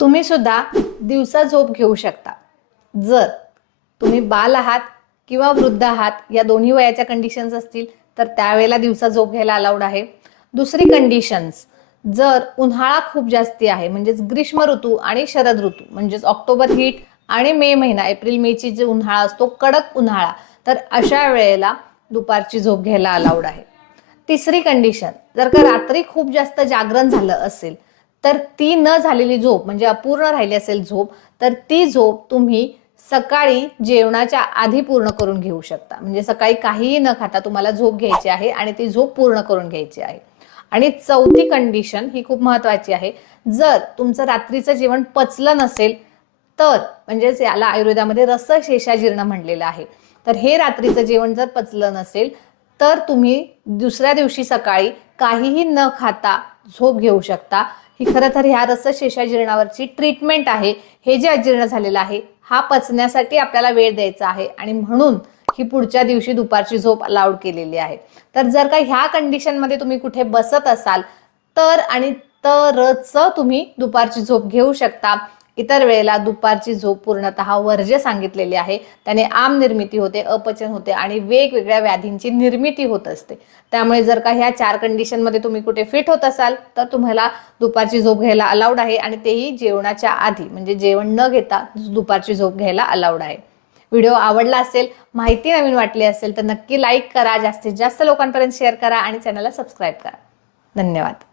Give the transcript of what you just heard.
तुम्ही सुद्धा दिवसा झोप घेऊ शकता जर तुम्ही बाल आहात किंवा वृद्ध आहात या दोन्ही वयाच्या कंडिशन्स असतील तर त्यावेळेला दिवसा झोप घ्यायला अलाउड आहे। दुसरी कंडिशन्स, जर उन्हाळा खूप जास्ती आहे म्हणजेच ग्रीष्म ऋतू आणि शरद ऋतू म्हणजेच ऑक्टोबर हीट आणि मे महिना एप्रिल मेची जे उन्हाळा असतो कडक उन्हाळा, तर अशा वेळेला दुपारची झोप घ्यायला अलाउड आहे। तिसरी कंडिशन, जर का रात्री खूप जास्त जागरण झालं असेल तर ती न झालेली झोप म्हणजे अपूर्ण राहिली असेल झोप, तर ती झोप तुम्ही सकाळी जेवणाच्या आधी पूर्ण करून घेऊ शकता। म्हणजे सकाळी काहीही न खाता तुम्हाला झोप घ्यायची आहे आणि ती झोप पूर्ण करून घ्यायची आहे। आणि चौथी कंडिशन ही खूप महत्वाची आहे, जर तुमचं रात्रीचं जेवण पचलं नसेल तर म्हणजेच याला आयुर्वेदामध्ये रसशेषाजीर्ण म्हणलेलं आहे, तर हे रात्रीचं जेवण जर पचलं नसेल तर तुम्ही दुसऱ्या दिवशी सकाळी काहीही न खाता झोप घेऊ शकता। ही खरं तर ह्या रसशेषाजीर्णावरची ट्रीटमेंट आहे। हे जे अजीर्ण झालेलं आहे हा पचण्यासाठी आपल्याला वेळ द्यायचा आहे आणि म्हणून ही पुढच्या दिवशी दुपारची झोप अलाउड केलेली आहे। तर जर का ह्या कंडिशनमध्ये तुम्ही कुठे बसत असाल तर आणि तरच तुम्ही दुपारची झोप घेऊ शकता। इतर वेळेला दुपारची झोप पूर्णतः वर्ज्य सांगितलेली आहे। त्याने आम निर्मिती होते, अपचन होते आणि वेगवेगळ्या व्याधींची निर्मिती होत असते। त्यामुळे जर का ह्या 4 कंडिशनमध्ये तुम्ही कुठे फिट होत असाल तर तुम्हाला दुपारची झोप घ्यायला अलाउड आहे आणि तेही जेवणाच्या आधी म्हणजे जेवण न घेता दुपारची झोप घ्यायला अलाउड आहे। व्हिडिओ आवडला असेल, माहिती नवीन वाटली असेल तर नक्की लाईक करा, जास्तीत जास्त लोकांपर्यंत शेअर करा आणि चॅनलला सबस्क्राईब करा। धन्यवाद।